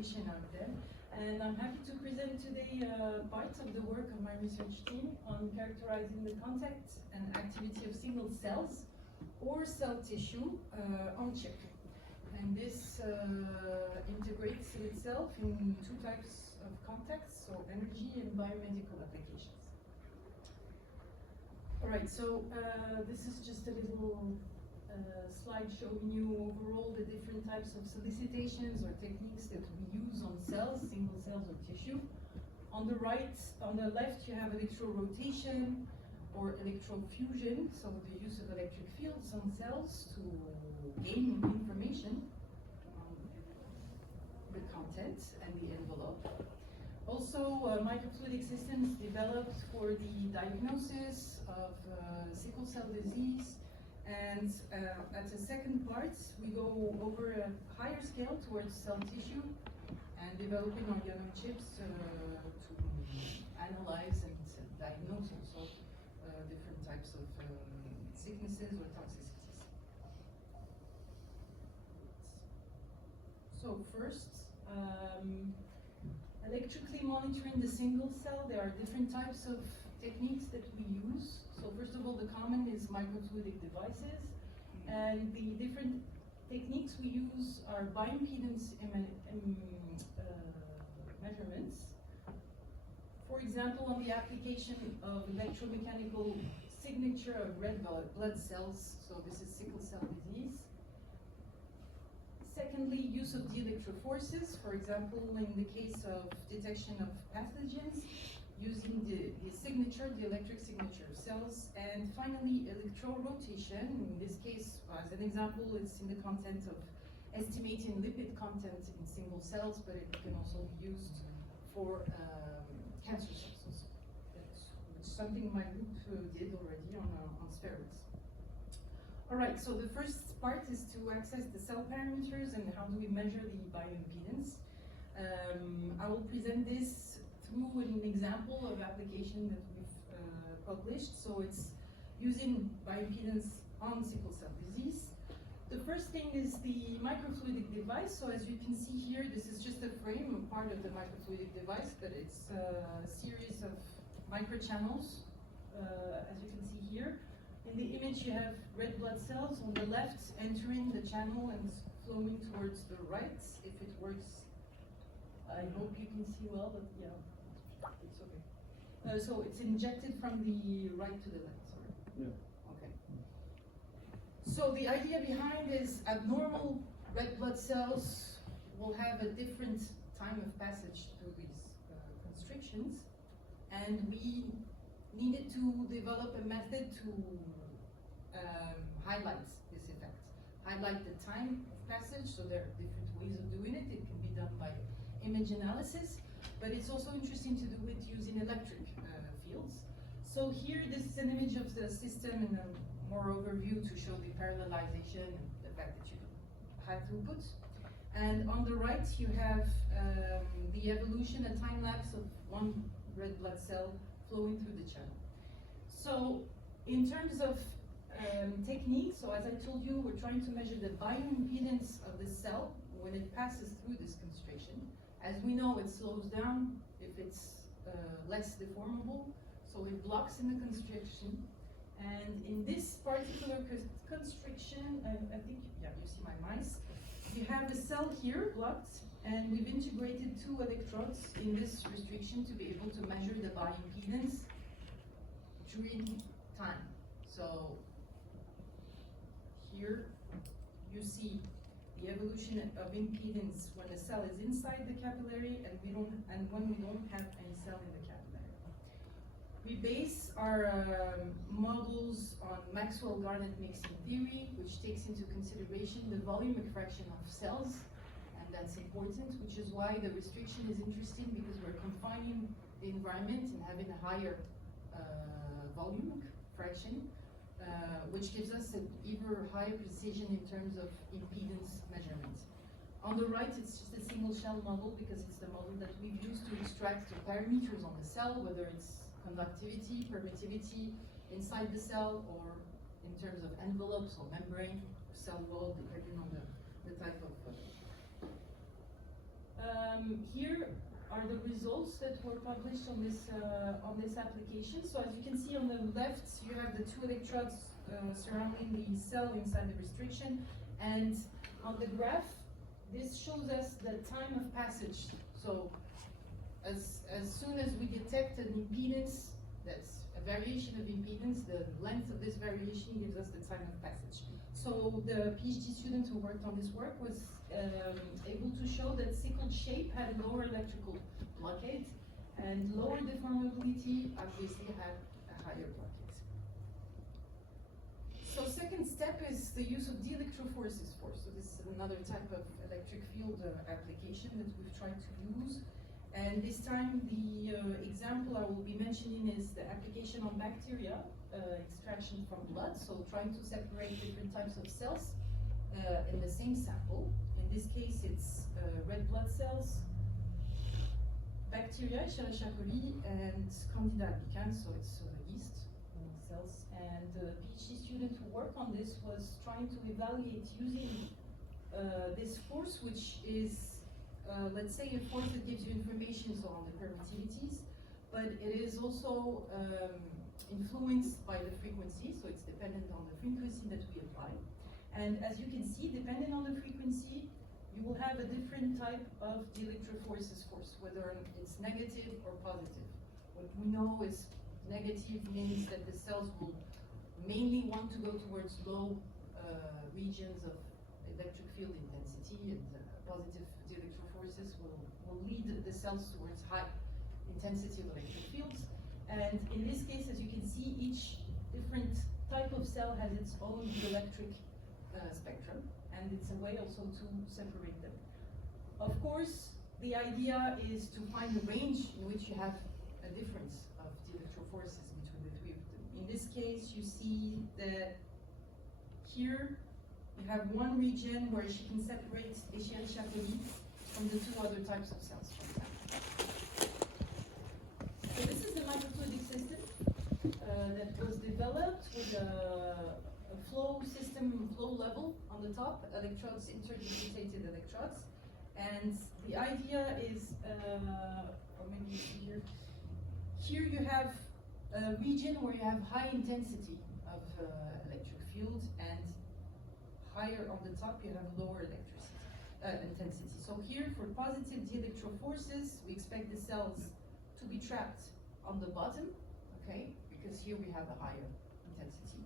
application out there. And I'm happy to present today part of the work of my research team on characterizing the contact and activity of single cells or cell tissue on chip. And this integrates itself in two types of contacts, so energy and biomedical applications. All right, so this is just a little slide showing you overall the different types of solicitations or techniques that we use on cells, single cells or tissue. On the left, you have electrorotation or electrofusion, so the use of electric fields on cells to gain information on the content and the envelope. Also, microfluidic systems developed for the diagnosis of sickle cell disease. And at the second part, we go over a higher scale towards cell tissue and developing organochips to analyze and diagnose also different types of sicknesses or toxicities. So first, electrically monitoring the single cell. There are different types of techniques that we use. So first of all, the common is microfluidic devices, and the different techniques we use are bioimpedance measurements. For example, on the application of electromechanical signature of red blood cells, so this is sickle cell disease. Secondly, use of the electroforces, for example, in the case of detection of pathogens, using the signature, the electric signature of cells. And finally, electrorotation. In this case, as an example, it's in the content of estimating lipid content in single cells, but it can also be used for cancer cells. That's something my group did already on spheroids. All right, so the first part is to access the cell parameters and how do we measure the bioimpedance. I will present this through an example of application that we've published. So it's using bioimpedance on sickle cell disease. The first thing is the microfluidic device. So as you can see here, this is just a frame, a part of the microfluidic device, but it's a series of microchannels, as you can see here. In the image, you have red blood cells on the left entering the channel and flowing towards the right. If it works, I hope you can see well, but yeah. It's okay. So it's injected from the right to the left, sorry. Yeah. Okay. So the idea behind is abnormal red blood cells will have a different time of passage through these constrictions, and we needed to develop a method to highlight this effect. Highlight the time of passage, so there are different ways of doing it. It can be done by image analysis, but it's also interesting to do it using electric fields. So here, this is an image of the system in a more overview to show the parallelization and the fact that you have throughput. And on the right, you have the evolution, a time lapse of one red blood cell flowing through the channel. So in terms of technique, so as I told you, we're trying to measure the bioimpedance of the cell when it passes through this constriction. As we know, it slows down if it's less deformable, so it blocks in the constriction. And in this particular constriction, I think, yeah, you see my mice, you have a cell here blocked, and we've integrated two electrodes in this restriction to be able to measure the bioimpedance during time. So here you see the evolution of impedance when the cell is inside the capillary and when we don't have any cell in the capillary. We base our models on Maxwell-Garnett mixing theory, which takes into consideration the volumic fraction of cells, and that's important, which is why the restriction is interesting, because we're confining the environment and having a higher volumic fraction, which gives us an even higher precision in terms of impedance measurement. On the right, it's just a single shell model because it's the model that we've used to extract the parameters on the cell, whether it's conductivity, permittivity inside the cell, or in terms of envelopes or membrane, or cell wall, depending on the type of Here are the results that were published on this application. So as you can see on the left, you have the two electrodes surrounding the cell inside the restriction, and on the graph, this shows us the time of passage. So as soon as we detect an impedance, that's a variation of impedance, the length of this variation gives us the time of passage. So the PhD student who worked on this work was able to show that sickled shape had a lower electrical blockade, and lower deformability obviously had a higher blockade. So second step is the use of de-electrophorese force. So this is another type of electric field application that we've tried to use. And this time the example I will be mentioning is the application on bacteria, extraction from blood. So trying to separate different types of cells in the same sample. In this case it's red blood cells, bacteria, Escherichia coli, and Candida albicans, so it's yeast cells. And the PhD student who worked on this was trying to evaluate using this force, which is, let's say, a force that gives you information so on the permittivities, but it is also influenced by the frequency, so it's dependent on the frequency that we apply. And as you can see, depending on the frequency, you will have a different type of de-electrophorese force, whether it's negative or positive. What we know is negative means that the cells will mainly want to go towards low regions of electric field intensity, and positive de-electrophoresis will lead the cells towards high intensity of electric fields. And in this case, as you can see, each different type of cell has its own electric spectrum, and it's a way also to separate them. Of course, the idea is to find a range in which you have a difference of de-electrophoresis between the three of them. In this case, you see that here you have one region where she can separate Escherichia coli from the two other types of cells, for example. So this is the microfluidic system that was developed with a flow system, flow level on the top, electrodes, interdigitated electrodes. And the idea is, or maybe here, here you have a region where you have high intensity of electric field, and higher on the top you have lower intensity. So here for positive de-electrophorese, we expect the cells to be trapped on the bottom, okay, because here we have a higher intensity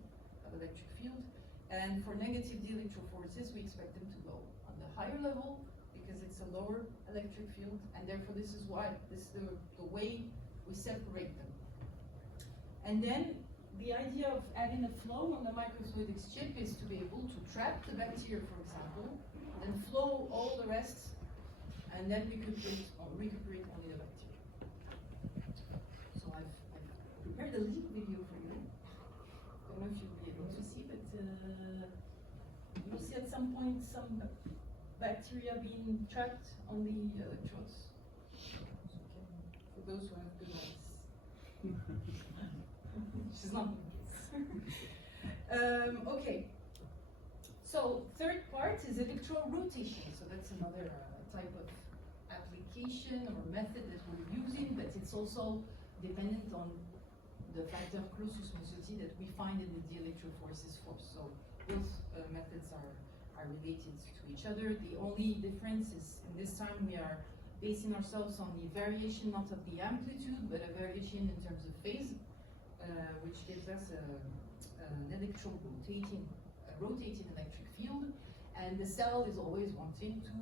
of electric field. And for negative de-electrophoresis, we expect them to go on the higher level because it's a lower electric field, and therefore this is why, this is the way we separate them. And then the idea of adding a flow on the microfluidics chip is to be able to trap the bacteria, for example, and flow all the rest, and then recuperate only the bacteria. So I've prepared a leak video for you. Don't know if you'll be able to see, but you'll see at some point some bacteria being trapped on the electrodes. For those who have good eyes. Which is not the case. Okay. So third part is electrorotation. So that's another type of application or method that we're using, but it's also dependent on the factor Clausius-Moussetti that we find in the de-electrophoresis force. So both methods are related to each other. The only difference is in this time we are basing ourselves on the variation not of the amplitude, but a variation in terms of phase, which gives us an rotating electric field, and the cell is always wanting to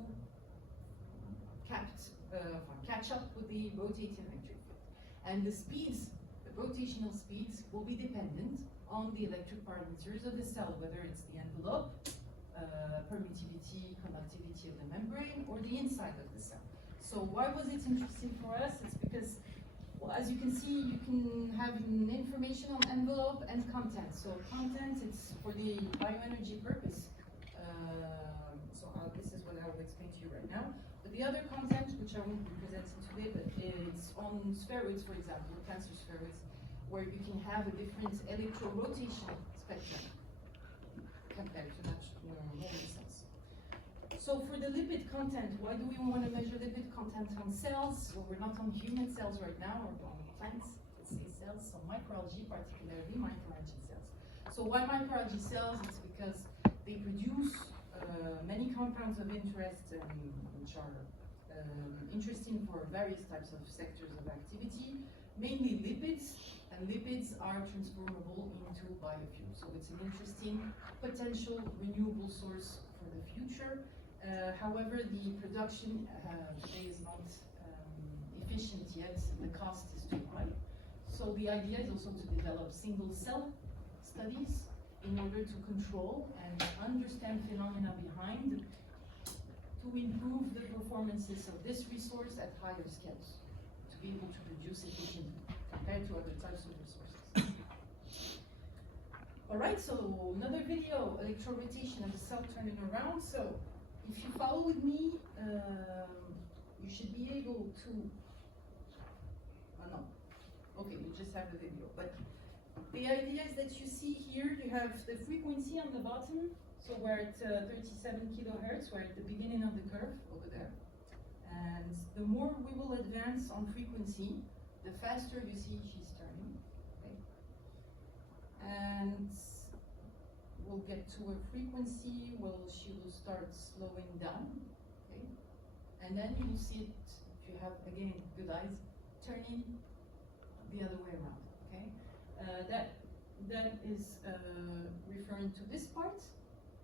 catch up with the rotating electric field. And the speeds, the rotational speeds, will be dependent on the electric parameters of the cell, whether it's the envelope, permittivity, conductivity of the membrane, or the inside of the cell. So why was it interesting for us? It's because, well, as you can see, you can have information on envelope and content. So content, it's for the bioenergy purpose. This is what I will explain to you right now. But the other content, which I won't be presenting today, but it's on spheroids, for example, cancer spheroids, where you can have a different electrorotation spectrum compared to normal cells. So for the lipid content, why do we want to measure lipid content on cells, so we're not on human cells right now, or on plants, let's say cells, so microalgae, particularly microalgae cells. So why microalgae cells? It's because they produce many compounds of interest, which are interesting for various types of sectors of activity, mainly lipids, and lipids are transformable into biofuels. So it's an interesting potential renewable source for the future. However, the production today is not efficient yet, the cost is too high. So the idea is also to develop single cell studies in order to control and understand phenomena behind, to improve the performances of this resource at higher scales, to be able to produce efficiently compared to other types of resources. All right, so another video, electrorotation of the cell turning around. So if you follow with me, you should be able to, no, okay, we just have the video, but the idea is that you see here, you have the frequency on the bottom, so we're at 37 kilohertz, we're at the beginning of the curve over there. And the more we will advance on frequency, the faster you see she's turning, okay? And we'll get to a frequency where she will start slowing down, okay? And then you will see it, if you have, again, good eyes, turning the other way around, okay? That is referring to this part,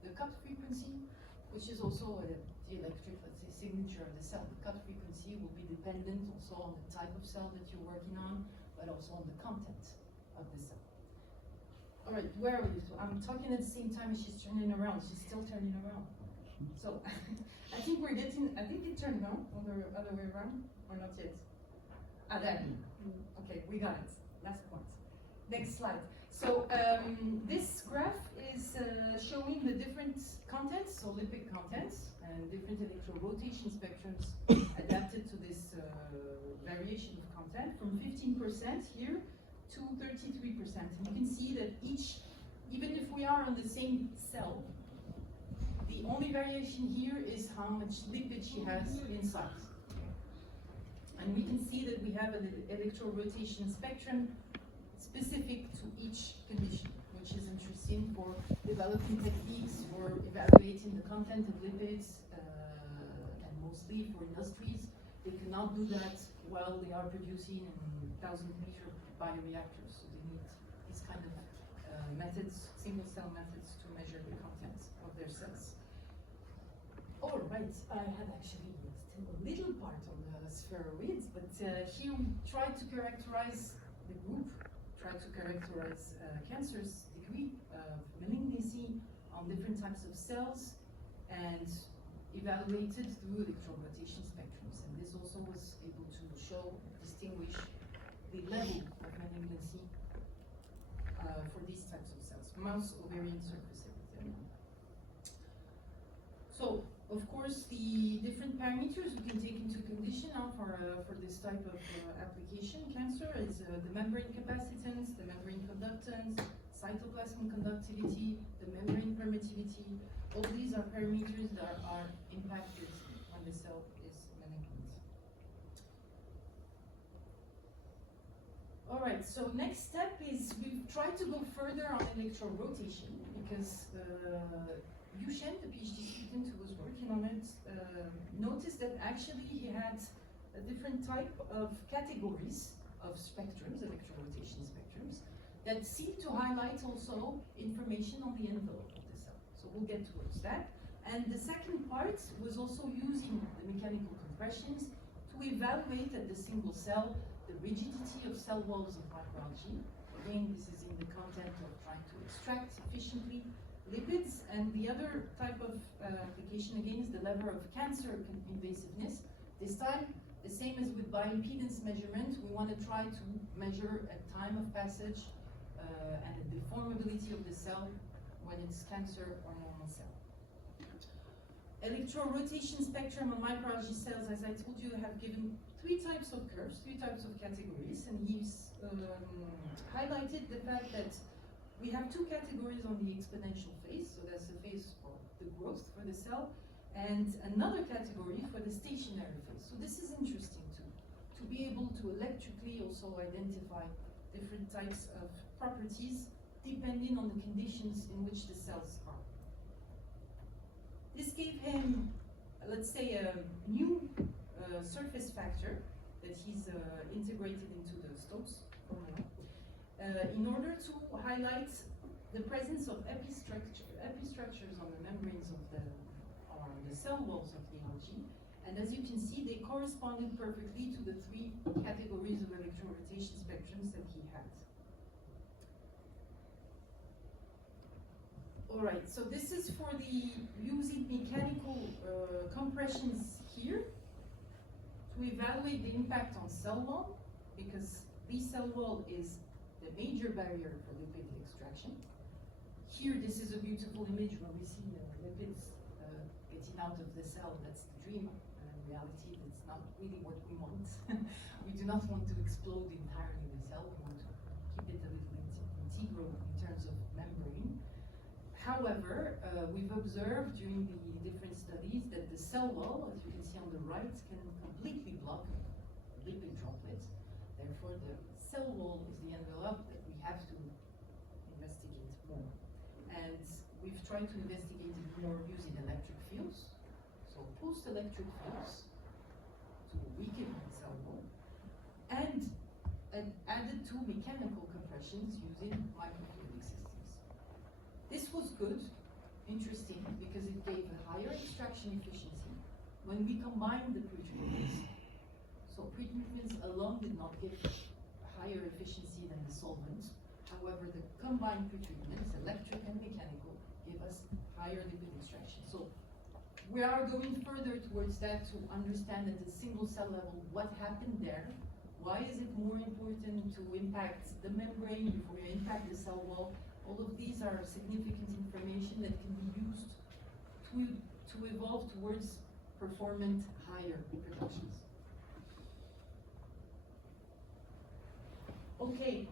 the cut frequency, which is also the electric, let's say, signature of the cell. The cut frequency will be dependent also on the type of cell that you're working on, but also on the content of the cell. All right, where are we? So I'm talking at the same time as she's turning around. She's still turning around. So I think we're getting, I think it turned on the other way around, or not yet? Ah, there. Okay, we got it. Last point. Next slide. So this graph is showing the different contents, so lipid contents, and different electrorotation spectrums adapted to this variation of content from 15% here to 33%. And you can see that each, even if we are on the same cell, the only variation here is how much lipid she has inside. And we can see that we have an electrorotation spectrum specific to each condition, which is interesting for developing techniques for evaluating the content of lipids, and mostly for industries. They cannot do that while they are producing in 1,000-liter bioreactors. So they need these kind of methods, single-cell methods, to measure the contents of their cells. All right, I have actually still a little part on the spheroids, but here we try to characterize the group, try to characterize cancer's degree of malignancy on different types of cells and evaluated through electrorotation spectrums. And this also was able to show, distinguish the level of malignancy for these types of cells, mouse ovarian surface epithelium. So, of course, the different parameters we can take into condition now for this type of application, cancer, is the membrane capacitance, the membrane conductance, cytoplasm conductivity, the membrane permittivity. All these are parameters that are impacted when the cell is malignant. All right, so next step is we've tried to go further on electrorotation because Yushen, the PhD student who was working on it, noticed that actually he had a different type of categories of spectrums, electrorotation spectrums, that seem to highlight also information on the envelope of the cell. So we'll get towards that. And the second part was also using the mechanical compressions to evaluate at the single cell the rigidity of cell walls of microalgae. Again, this is in the content of trying to extract efficiently lipids, and the other type of application again is the level of cancer invasiveness. This time, the same as with bioimpedance measurement, we want to try to measure at time of passage and the deformability of the cell when it's cancer or normal cell. Electrorotation spectrum of microalgae cells, as I told you, have given three types of curves, three types of categories, and he's highlighted the fact that we have two categories on the exponential phase, so that's the phase for the growth for the cell, and another category for the stationary phase. So this is interesting. also identify different types of properties depending on the conditions in which the cells are. This gave him, let's say, a new surface factor that he's integrated into the Stokes formula in order to highlight the presence of epistructures on the membranes of the cell walls of the algae. And as you can see, they corresponded perfectly to the three categories of electrorotation spectrums that he had. All right, so this is for the using mechanical compressions here to evaluate the impact on cell wall, because the cell wall is the major barrier for lipid extraction. Here, this is a beautiful image where we see lipids getting out of the cell. That's the dream. In reality, that's not really what we want. We do not want to explode entirely the cell. We want to keep it a little integral in terms of membrane. However, we've observed during the different studies that the cell wall, as you can see on the right, can completely block lipid droplets. Therefore, the cell wall is the envelope that we have to investigate more. And we've tried to investigate it more using electric fields. So post-electric fields to weaken the cell wall, and added to mechanical compressions using microfluidic systems. This was good, interesting, because it gave a higher extraction efficiency when we combined the pretreatments. So pretreatments alone did not give higher efficiency than the solvents. However, the combined pretreatments, electric and mechanical, give us higher lipid extraction. So we are going further towards that to understand at the single cell level what happened there. Why is it more important to impact the membrane before you impact the cell wall? All of these are significant information that can be used to evolve towards performant higher reproductions. Okay.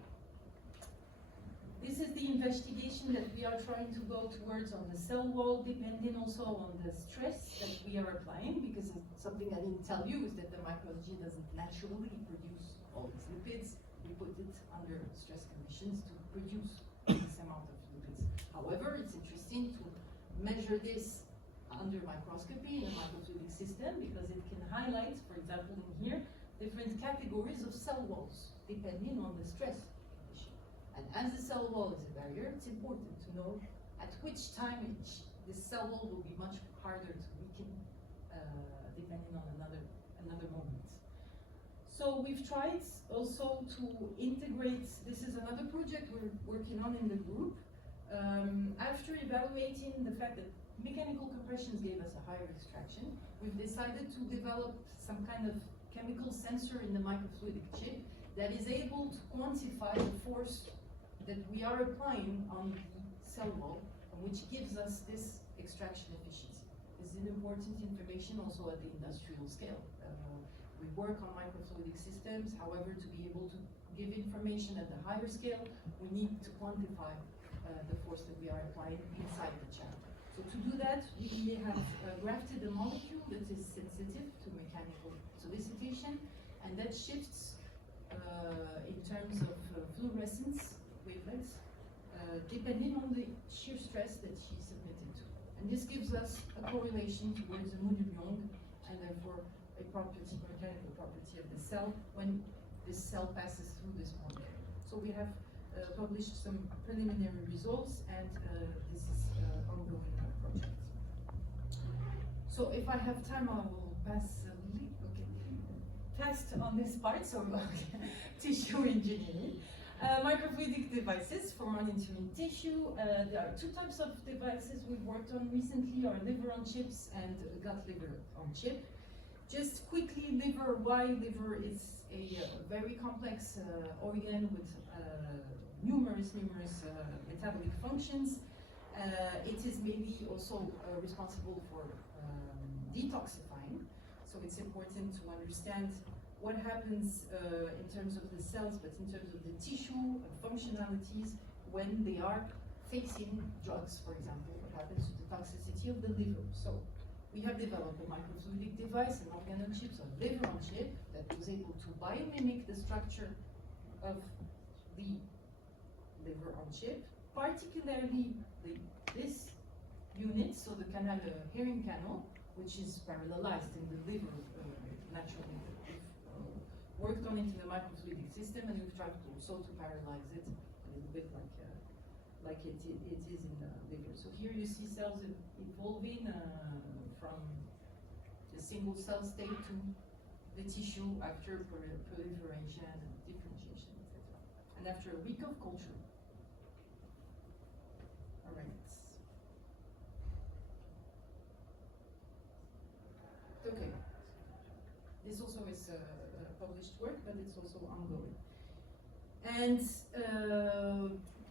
This is the investigation that we are trying to go towards on the cell wall, depending also on the stress that we are applying, because something I didn't tell you is that the microalgae doesn't naturally produce all its lipids. We put it under stress conditions to produce this amount of lipids. However, it's interesting to measure this under microscopy in a microfluidic system, because it can highlight, for example, in here, different categories of cell walls, depending on the stress. And as the cell wall is a barrier, it's important to know at which time this cell wall will be much harder to weaken, depending on another moment. So we've tried also to integrate, this is another project we're working on in the group. After evaluating the fact that mechanical compressions gave us a higher extraction, we've decided to develop some kind of chemical sensor in the microfluidic chip that is able to quantify the force that we are applying on the cell wall, which gives us this extraction efficiency. This is important information also at the industrial scale. We work on microfluidic systems, however, to be able to give information at the higher scale, we need to quantify the force that we are applying inside the channel. So to do that, we have grafted a molecule that is sensitive to mechanical solicitation, and that shifts in terms of fluorescence wavelengths, depending on the shear stress that she submitted to. And this gives us a correlation towards the Moulin-Young, and therefore a property, mechanical property of the cell when this cell passes through this molecule. So we have published some preliminary results, and this is ongoing project. So if I have time, I will pass fast on this part, so tissue engineering. Microfluidic devices for monitoring tissue. There are two types of devices we've worked on recently, are liver on chips and gut liver on chip. Just quickly, liver, why liver is a very complex organ with numerous metabolic functions. It is maybe also responsible for detoxifying, so it's important to understand what happens in terms of the cells, but in terms of the tissue and functionalities when they are facing drugs, for example, what happens to the toxicity of the liver. So we have developed a microfluidic device, an organ on chip, so liver on chip, that was able to biomimic the structure of the liver on chip, particularly this unit, so the canal, herring canal, which is parallelized in the liver naturally. We've worked on it in the microfluidic system, and we've tried also to parallelize it a little bit like it is in the liver. So here you see cells evolving from the single cell state to the tissue after proliferation and differentiation, etc. And after a week of culture. All right. Okay. This also is published work, but it's also ongoing. And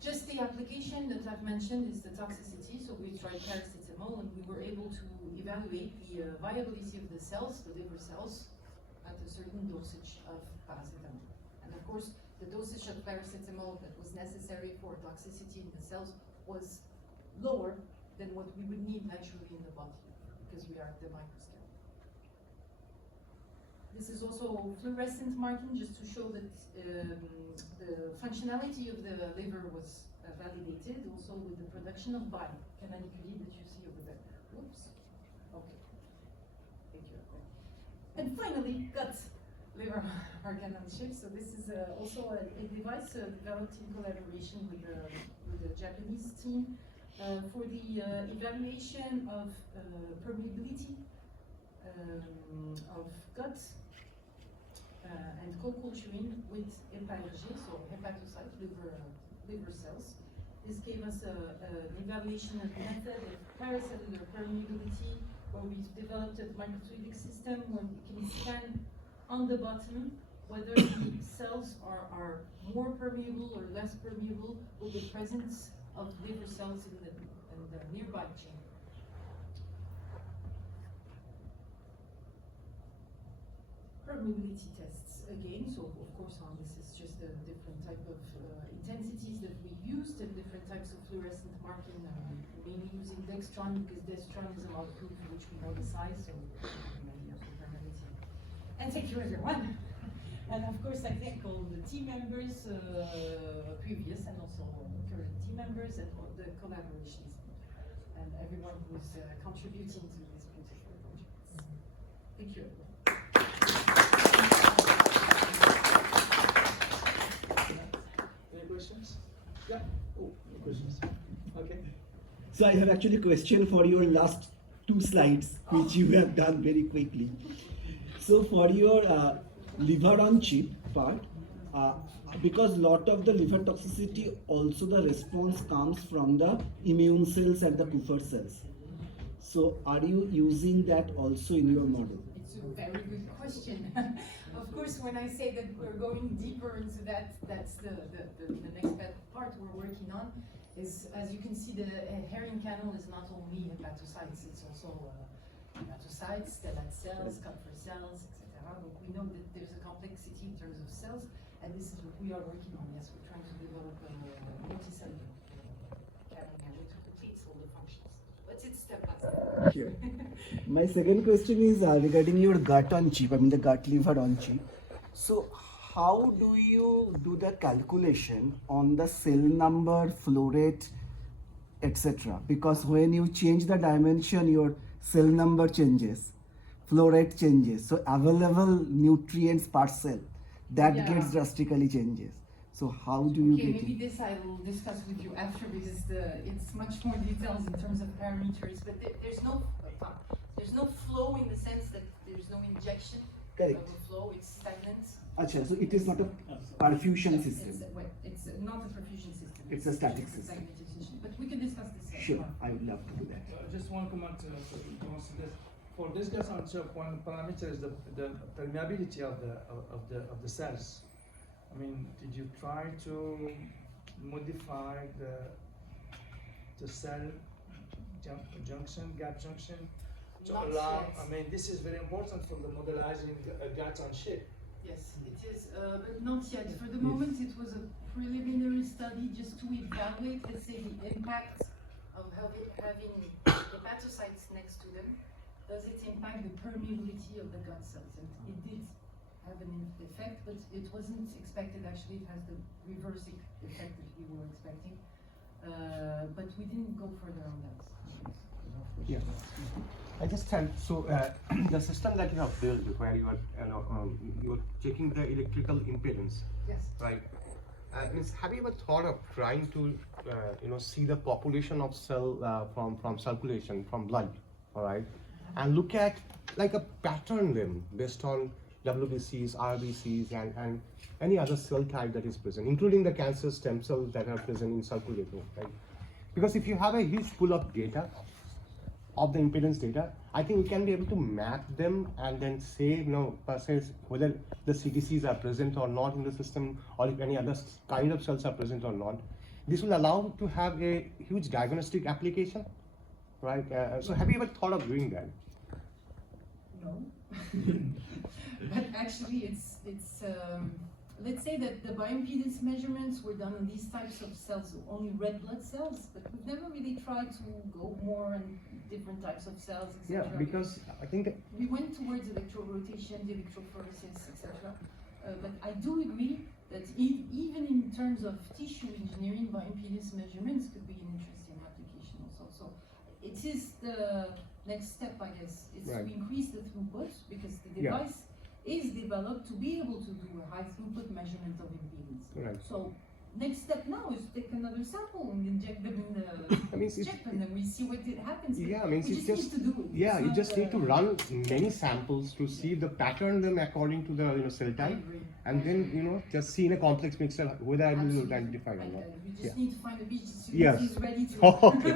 just the application that I've mentioned is the toxicity. So we tried paracetamol, and we were able to evaluate the viability of the cells, the liver cells, at a certain dosage of paracetamol. And of course, the dosage of paracetamol that was necessary for toxicity in the cells was lower than what we would need naturally in the body, because we are at the microscale. This is also fluorescent marking, just to show that the functionality of the liver was validated, also with the production of bile, canaliculi that you see over there. Oops. Okay. Thank you. And finally, gut liver organ on chip. So this is also a device developed in collaboration with the Japanese team for the evaluation of permeability of gut and co-culturing with hepatology, so hepatocyte, liver cells. This gave us an evaluation of the method of paracellular permeability, where we've developed a microfluidic system where we can scan on the bottom whether the cells are more permeable or less permeable with the presence of liver cells in the nearby chain. Permeability tests again, so of course this is just a different type of intensities that we used and different types of fluorescent marking, mainly using dextran, because dextran is a molecule for which we know the size, so many of the permeability. And thank you everyone. And of course I thank all the team members, previous and also current team members, and all the collaborations, and everyone who's contributing to these beautiful projects. Thank you everyone. Any questions? Yeah. Oh, no questions. Okay. So I have actually a question for your last two slides, which you have done very quickly. So for your liver on chip part, because lot of the liver toxicity, also the response comes from the immune cells and the Kupffer cells. So are you using that also in your model? It's a very good question. Of course, when I say that we're going deeper into that, that's the next part we're working on. Is, as you can see, the herring canal is not only hepatocytes, it's also hepatocytes, stellate cells, Kupffer cells, etc. But we know that there's a complexity in terms of cells, and this is what we are working on. Yes, we're trying to develop a multicellular canal to complete all the functions. But it's step by step. Sure. My second question is regarding your gut on chip, I mean the gut liver on chip. So how do you do the calculation on the cell number, flow rate, etc.? Because when you change the dimension, your cell number changes, flow rate changes. So available nutrients per cell, that gets drastically changes. So how do you get maybe it? this I will discuss with you after, because it's much more details in terms of parameters. But there's no flow in the sense that there's no injection. Correct. Of a flow, it's stagnant. Achha, so it is not a perfusion system. It's not a perfusion system. It's a static It's a system. stagnated system. But we can discuss this. Sure, I would love to do that. Just one comment to answer this. For this gas on chip, one parameter is the permeability of the cells. I mean, did you try to modify the cell junction, gap junction, to Not allow? yet. I mean, this is very important for the modelizing a gut on chip. Yes, it is, but not yet. For the moment, it was a preliminary study just to evaluate, let's say, the impact of having hepatocytes next to them. Does it impact the permeability of the gut cells? And it did have an effect, but it wasn't expected. Actually, it has the reverse effect that we were expecting. But we didn't go further on that. Yeah. I just had, so the system that you have built where you are, you are checking the electrical impedance, Yes. right? Means have you ever thought of trying to, see the population of cell from circulation, from blood, all right, and look at like a pattern them based on WBCs, RBCs, and any other cell type that is present, including the cancer stem cells that are present in circulation, right? Because if you have a huge pool of data, of the impedance data, I think we can be able to map them and then say, whether the CTCs are present or not in the system, or if any other kind of cells are present or not. This will allow to have a huge diagnostic application, right? So have you ever thought of doing that? No. But actually, it's let's say that the bioimpedance measurements were done on these types of cells, only red blood cells, but we've never really tried to go more on different types of cells, etc. Yeah, because I think that we went towards electrorotation, the electrophoresis, etc. But I do agree that even in terms of tissue engineering, bioimpedance measurements could be an interesting application also. So it is the next step, I guess. It's Right. to increase the throughput because the Yeah. device is developed to be able to do a high throughput measurement of impedance. Right. So next step now is to take another sample and inject them in the I mean, it's- chip, and then we see what happens. Yeah, But I mean, we it's just just, need to do it. yeah, It's you not, just need to run many samples to see the pattern them according to the cell I type, agree. and then just see in a complex mixture whether I will Absolutely. identify or not. We just Yeah. need to find a beach as soon Yes. as he's ready to Okay.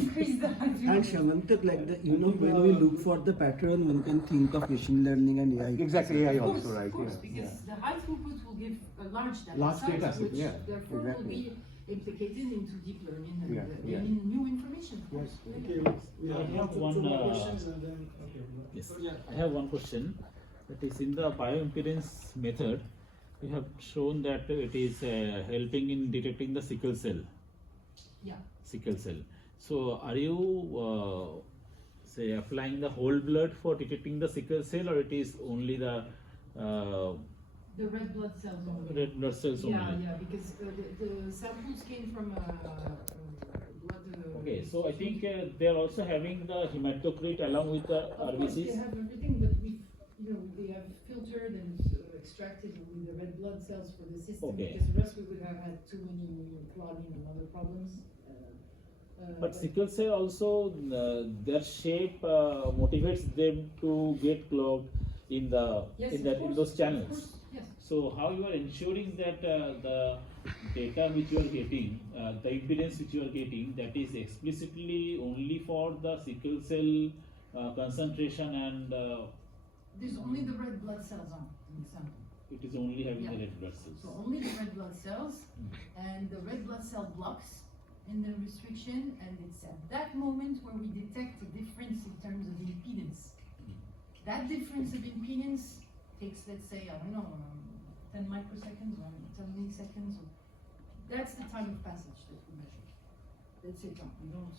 increase the And hydrogen. Shamantak, like when we look for the pattern, one can think of machine learning and AI. Exactly, AI Of course, also, right? of course, Yeah, because yeah. the high throughput will give a large data Large size, data set, which yeah, therefore will exactly. be implicated into deep learning and Yeah, yeah. gaining new information. Of course. I have one. Yes, I have one question. That is, in the bioimpedance method, you have shown that it is helping in detecting the sickle cell. Yeah. Sickle cell. So, are you say applying the whole blood for detecting the sickle cell, or it is only the The red blood cells only. red blood cells only? Yeah, because the samples came from blood. Okay, so I think they are also having the hematocrit along with the Of course, they RBCs. have everything, but they have filtered and extracted only the red blood cells for the system. Okay. Because the rest we would have had too many clotting and other problems. But sickle cell also, their shape motivates them to get clogged in the Yes, in of that course, in those of channels. course, yes. So how you are ensuring that the data which you are getting, the impedance which you are getting, that is explicitly only for the sickle cell concentration, and There's only the red blood cells on in the sample. it is only having the Yeah. red blood cells. So only the red blood cells, and the red blood cell blocks in the restriction, and it's at that moment where we detect a difference in terms of impedance. That difference of impedance takes, let's say, I don't know, 10 microseconds or 10 milliseconds. That's the time of passage that we measure. That's it. We don't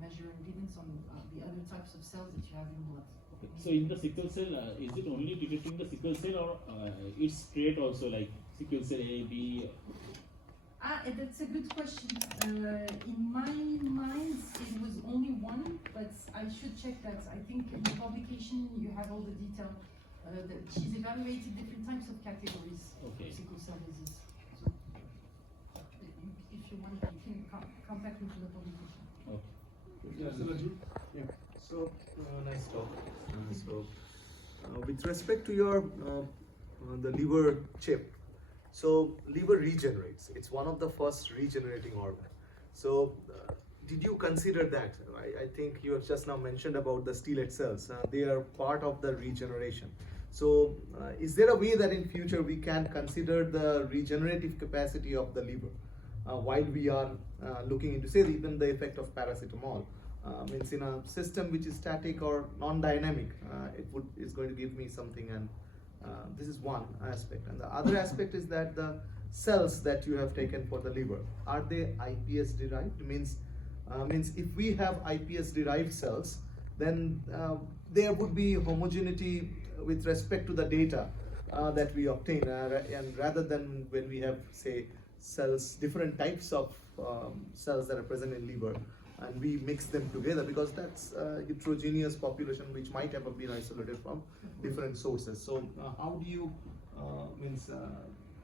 measure impedance on the other types of cells that you have in blood. Okay. So in the sickle cell, is it only detecting the sickle cell, or its trait also, like sickle cell A, B? That's a good question. In my mind, it was only one, but I should check that. I think in the publication you have all the detail. That she's evaluated different types of categories Okay. of sickle cell disease. So, if you want, you can contact me for the publication. Okay. So, nice talk. With respect to your the liver chip, so liver regenerates. It's one of the first regenerating organ. So, did you consider that? I think you have just now mentioned about the stellate cells. They are part of the regeneration. So, is there a way that in future we can consider the regenerative capacity of the liver while we are looking into, say, even the effect of paracetamol? Means in a system which is static or non-dynamic, is going to give me something, and this is one aspect. And the other aspect is that the cells that you have taken for the liver, are they iPS derived? Means if we have iPS derived cells, then there would be homogeneity with respect to the data that we obtain, and rather than when we have, say, cells, different types of cells that are present in liver, and we mix them together, because that's heterogeneous population which might have been isolated from different sources. So how do you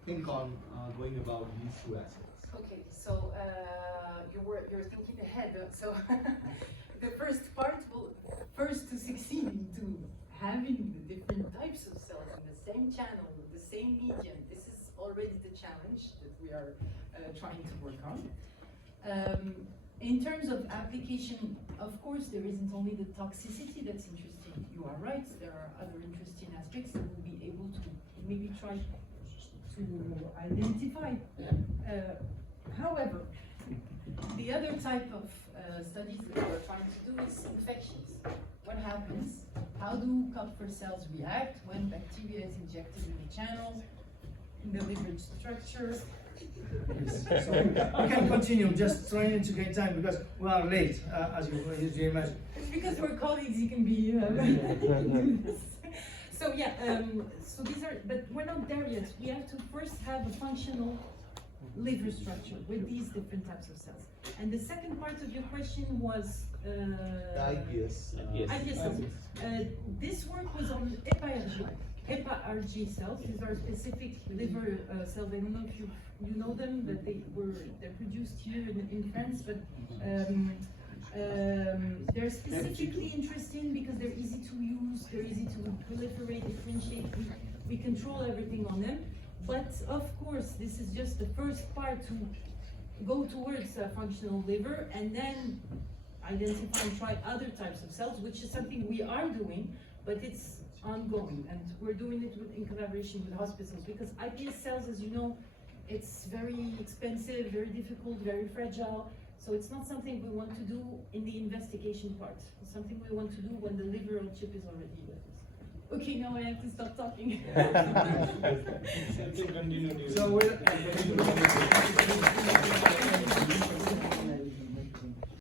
think on going about these two aspects? Okay, so you're thinking ahead. So the first part will first to succeed into having the different types of cells in the same channel with the same medium. This is already the challenge that we are trying to work on. In terms of application, of course, there isn't only the toxicity that's interesting. You are right. There are other interesting aspects that we'll be able to maybe try to identify. However, the other type of studies that we're trying to do is infections. What happens? How do Kupffer cells react when bacteria is injected in the channel, in the liver structure? Yes. So we can continue, just trying to gain time because we are late, as you imagine. Because we're colleagues, you can be. So yeah, so these are, but we're not there yet. We have to first have a functional liver structure with these different types of cells. And the second part of your question was IPS. IPS cells. This work was on HEPA-RG cells. These are specific liver cells. I don't know if you know them, but they're produced here in France. But they're specifically interesting because they're easy to use, they're easy to proliferate, differentiate. We control everything on them. But of course, this is just the first part to go towards a functional liver and then identify and try other types of cells, which is something we are doing, but it's ongoing. And we're doing it in collaboration with hospitals because iPS cells, as you know, it's very expensive, very difficult, very fragile. So it's not something we want to do in the investigation part. It's something we want to do when the liver on chip is already with us. Okay, now I have to stop talking. So we'll